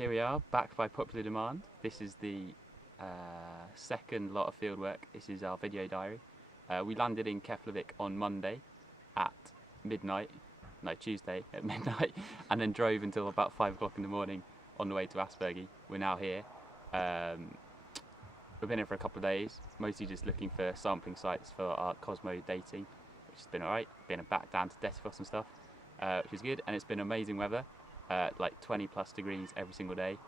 here we are, back by popular demand. This is the second lot of fieldwork. This is our video diary. We landed in Keflavik on Monday at midnight, no, Tuesday at midnight, and then drove until about 5 o'clock in the morning on the way to Aspergy. We're now here. We've been here for a couple of days, mostly just looking for sampling sites for our Cosmo dating, which has been alright. Been back down to Dettifoss and stuff, which is good, and it's been amazing weather. Like 20 plus degrees every single day,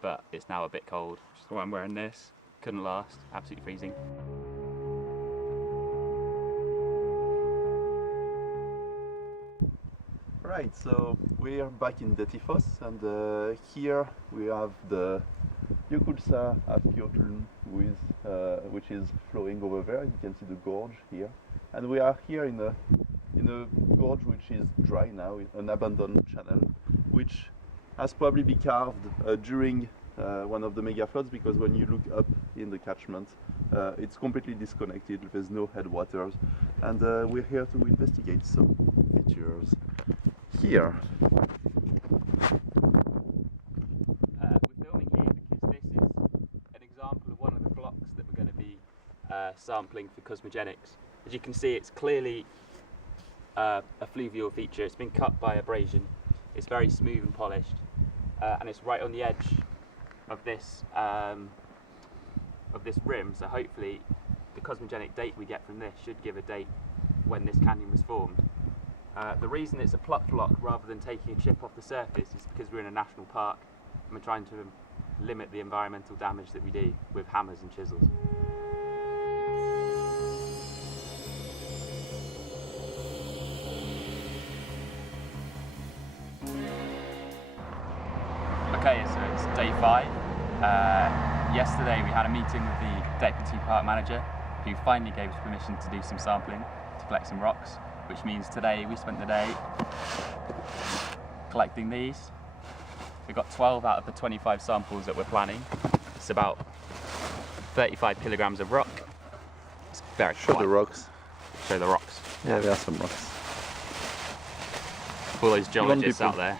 but it's now a bit cold, which is why I'm wearing this. Couldn't last, absolutely freezing. Right, so we are back in Dettifoss, and here we have the Jökulsá Fjordland, which is flowing over there. You can see the gorge here, and we are here in a gorge which is dry now, an abandoned channel, which has probably been carved during one of the mega floods, because when you look up in the catchment, it's completely disconnected. There's no headwaters, and we're here to investigate some features here. We're filming here because this is an example of one of the blocks that we're going to be sampling for cosmogenics. As you can see, it's clearly a fluvial feature. It's been cut by abrasion. It's very smooth and polished, and it's right on the edge of this rim. So hopefully, the cosmogenic date we get from this should give a date when this canyon was formed. The reason it's a pluck block rather than taking a chip off the surface is because we're in a national park and we're trying to limit the environmental damage that we do with hammers and chisels. Okay, so it's day 5. Yesterday we had a meeting with the deputy park manager, who finally gave us permission to do some sampling, to collect some rocks, which means today we spent the day collecting these. We got 12 out of the 25 samples that we're planning. It's about 35 kilograms of rock. It's very Show the rocks. Show the rocks. Yeah, there are some rocks. All those geologists out there.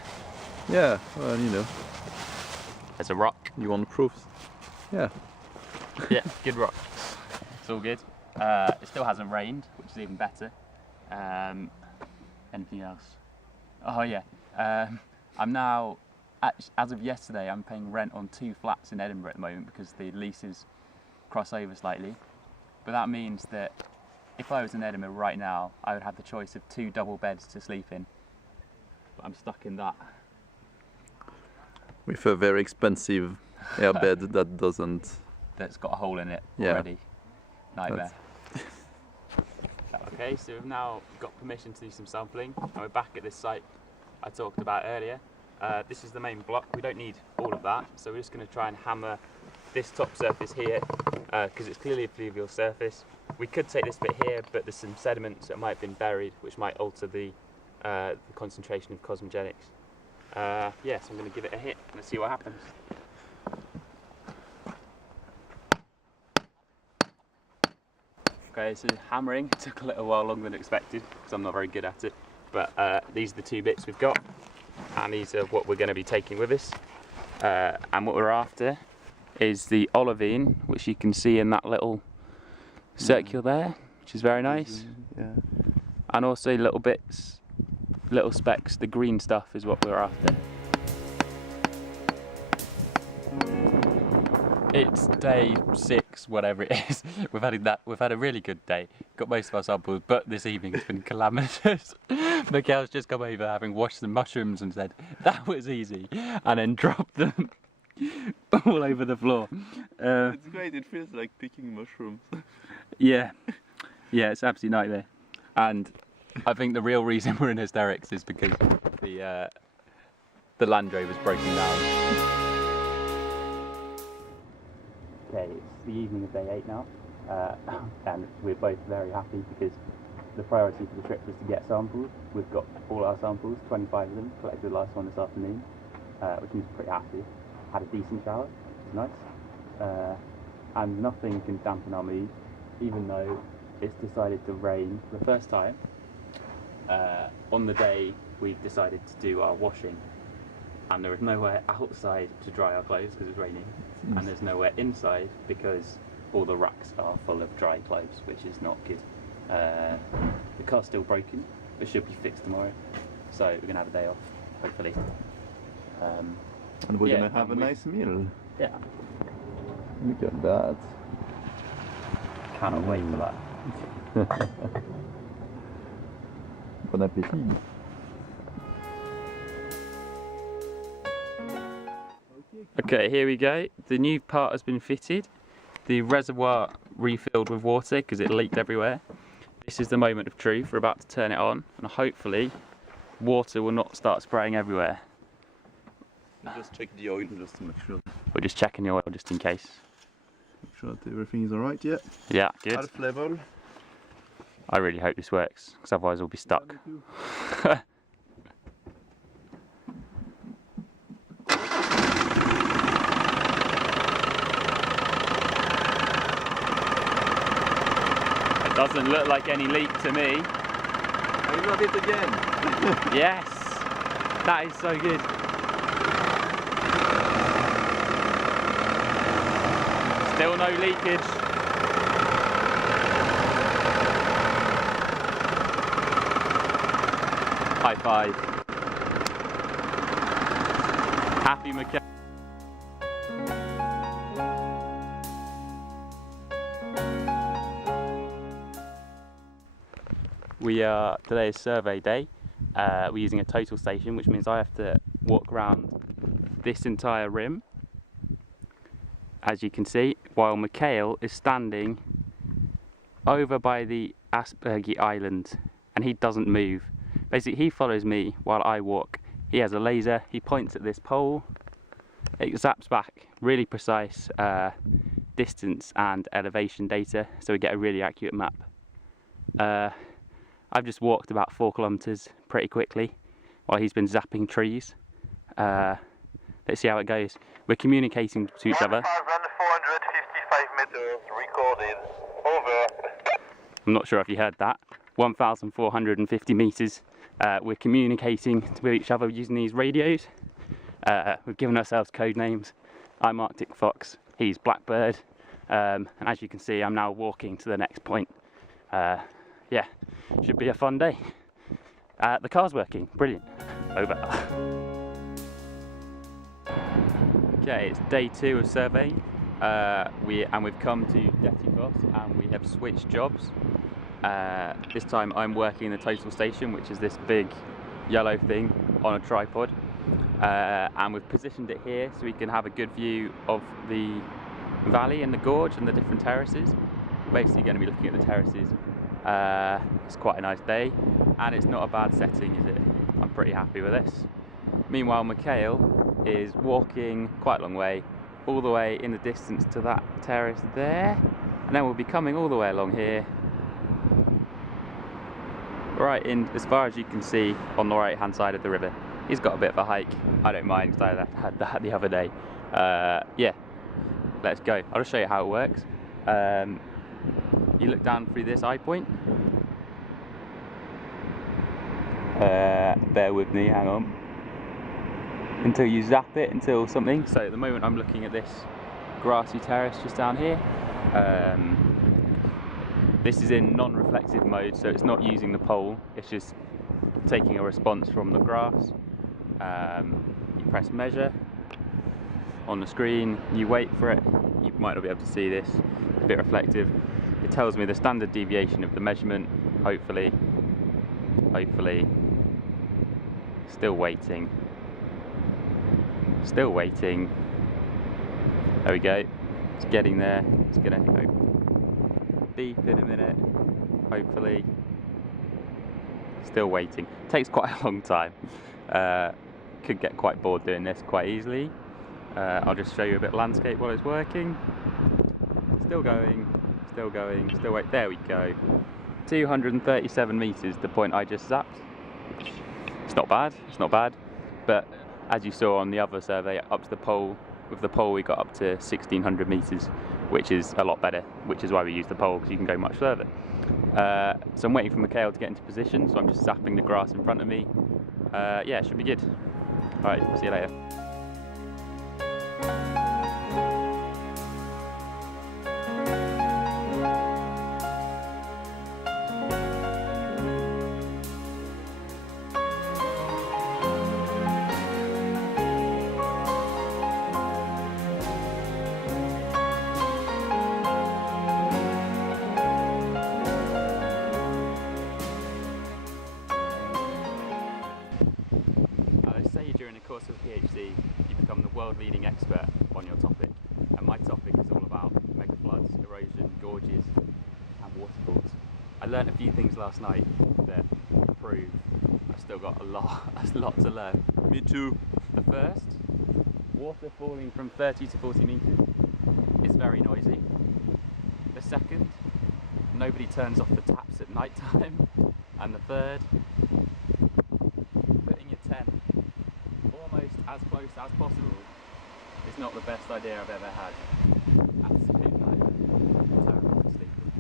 Yeah, well, you know. There's a rock. You want proofs? Yeah. Yeah, good rock. It's all good. It still hasn't rained, which is even better. Anything else? Oh yeah. I'm now, as of yesterday, I'm paying rent on 2 flats in Edinburgh at the moment because the leases cross over slightly. But that means that if I was in Edinburgh right now, I would have the choice of 2 double beds to sleep in. But I'm stuck in that. With a very expensive airbed that doesn't... That's got a hole in it already. Nightmare. Okay, so we've now got permission to do some sampling, and we're back at this site I talked about earlier. This is the main block. We don't need all of that, so we're just going to try and hammer this top surface here, because it's clearly a fluvial surface. We could take this bit here, but there's some sediments that might have been buried, which might alter the concentration of cosmogenics. Yeah, so I'm going to give it a hit. Let's see what happens. Okay, so hammering took a little while longer than expected because I'm not very good at it, but these are the 2 bits we've got, and these are what we're going to be taking with us. And what we're after is the olivine, which you can see in that little circle there, which is very nice. Yeah. And also little bits, little specks. The green stuff is what we're after. It's day 6, whatever it is. We've had a really good day. Got most of our samples, but this evening has been calamitous. Mikhail's just come over having washed some mushrooms and said that was easy, and then dropped them all over the floor. It's great. It feels like picking mushrooms. Yeah, it's an absolute nightmare. And I think the real reason we're in hysterics is because the Land Rover's broken down. Okay, it's the evening of day 8 now, and we're both very happy because the priority for the trip was to get samples. We've got all our samples, 25 of them, collected the last one this afternoon, which means we're pretty happy. Had a decent shower, which is nice, and nothing can dampen our mood, even though it's decided to rain for the first time on the day we've decided to do our washing. and there is nowhere outside to dry our clothes because it's raining, and there's nowhere inside because all the racks are full of dry clothes, which is not good. The car's still broken, but should be fixed tomorrow, so we're gonna have a day off, hopefully. And we're gonna have a nice meal. Yeah. Look at that. Cannot wait for that. Bon appétit. Okay, here we go. The new part has been fitted. The reservoir refilled with water because it leaked everywhere. This is the moment of truth. We're about to turn it on, and hopefully water will not start spraying everywhere. Just check the oil just to make sure. We're just checking the oil just in case. Make sure that everything is alright, yeah. Yeah, good. Half level. I really hope this works, because otherwise we'll be stuck. It doesn't look like any leak to me. I got it again. Yes, that is so good. Still no leakage. High five. Happy mechanic. Today is survey day. We're using a total station, which means I have to walk around this entire rim, as you can see, while Mikhail is standing over by the Iceland, and he doesn't move. Basically, he follows me while I walk. He has a laser, he points at this pole, it zaps back really precise distance and elevation data, so we get a really accurate map. I've just walked about 4 kilometers pretty quickly while he's been zapping trees. Let's see how it goes. We're communicating to each other. 1,455 meters recorded. Over. I'm not sure if you heard that. 1,450 meters. We're communicating with each other using these radios. We've given ourselves code names. I'm Arctic Fox, he's Blackbird. And as you can see, I'm now walking to the next point. Yeah, should be a fun day. The car's working, brilliant. Over. Okay, it's day 2 of surveying. We've come to Detifos and we have switched jobs. This time I'm working in the total station, which is this big yellow thing on a tripod. And we've positioned it here so we can have a good view of the valley and the gorge and the different terraces. We're basically going to be looking at the terraces. It's quite a nice day and it's not a bad setting, is it? I'm pretty happy with this. Meanwhile, Mikhail is walking quite a long way, all the way in the distance to that terrace there, and then we'll be coming all the way along here, right in as far as you can see on the right hand side of the river. He's got a bit of a hike. I don't mind because I had that the other day. Yeah, let's go. I'll just show you how it works. You look down through this eye point. Bear with me, hang on. Until you zap it, until something. So at the moment I'm looking at this grassy terrace just down here. This is in non-reflective mode, so it's not using the pole, it's just taking a response from the grass. You press measure on the screen, you wait for it. You might not be able to see this, it's a bit reflective. It tells me the standard deviation of the measurement, hopefully. Still waiting. Still waiting. There we go. It's getting there. It's gonna beep in a minute. Hopefully. Still waiting. Takes quite a long time. Could get quite bored doing this quite easily. I'll just show you a bit of landscape while it's working. Still going. Still going. Still wait. There we go. 237 meters. The point I just zapped. It's not bad. It's not bad. But as you saw on the other survey, up to the pole, with the pole we got up to 1,600 meters, which is a lot better, which is why we use the pole, because you can go much further. So I'm waiting for Mikhail to get into position, so I'm just zapping the grass in front of me. Yeah, it should be good. Alright, see you later. During the course of a PhD, you become the world-leading expert on your topic, and my topic is all about mega floods, erosion, gorges, and waterfalls. I learnt a few things last night that prove I've still got a lot to learn. Me too. The first, water falling from 30 to 40 meters is very noisy. The second, nobody turns off the taps at night time. And the third, putting your tent almost as close as possible is not the best idea I've ever had. Absolute nightmare. Terrible for sleeping.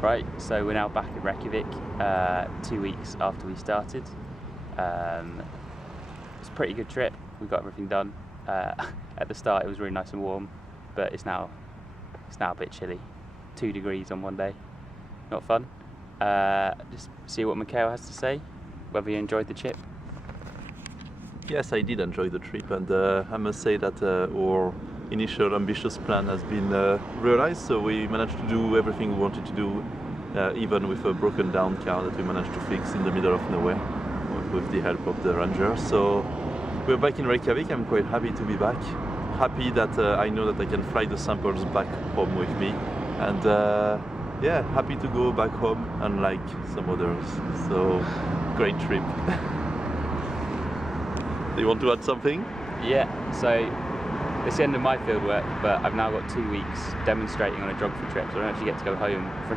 Right, so we're now back in Reykjavik 2 weeks after we started. It's a pretty good trip. We got everything done. At the start it was really nice and warm, but it's now a bit chilly. 2 degrees on one day. Not fun. Just see what Mikhail has to say, whether he enjoyed the trip. Yes, I did enjoy the trip, and I must say that our initial ambitious plan has been realized, so we managed to do everything we wanted to do, even with a broken down car that we managed to fix in the middle of nowhere with the help of the rangers. So we're back in Reykjavik. I'm quite happy to be back. Happy that I know that I can fly the samples back home with me, and yeah, happy to go back home unlike some others. So great trip. Do you want to add something? Yeah, so it's the end of my fieldwork, but I've now got 2 weeks demonstrating on a geography trip, so I don't actually get to go home for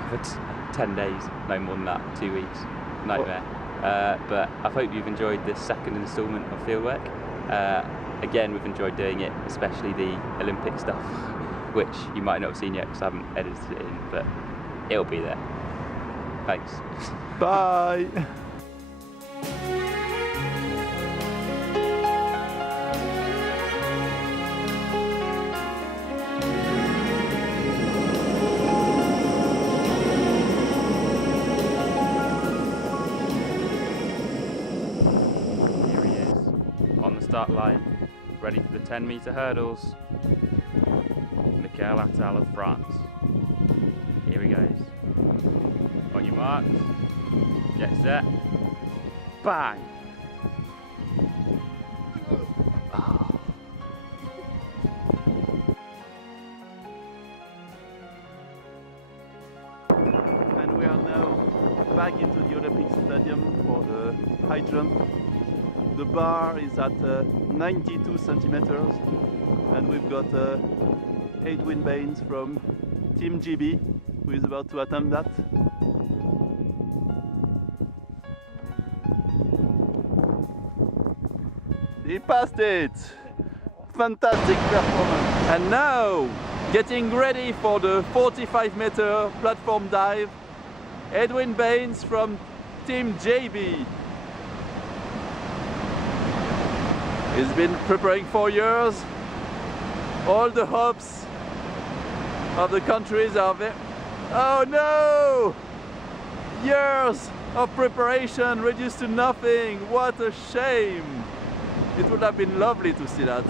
10 days, no more than that, 2 weeks. Nightmare. But I hope you've enjoyed this second instalment of Fieldwork. Again, we've enjoyed doing it, especially the Olympic stuff, which you might not have seen yet because I haven't edited it in, but it'll be there. Thanks. Bye! Start line, ready for the 10-meter hurdles. Mikhail Attal of France. Here he goes. On your marks, get set, bang! Oh. And we are now back into the Olympic Stadium for the high jump. The bar is at 92 centimeters, and we've got Edwin Baines from Team GB who is about to attempt that. He passed it! Fantastic performance! And now, getting ready for the 45-meter platform dive, Edwin Baines from Team JB. He's been preparing for years. All the hopes of the countries are there. Oh no! Years of preparation reduced to nothing. What a shame. It would have been lovely to see that.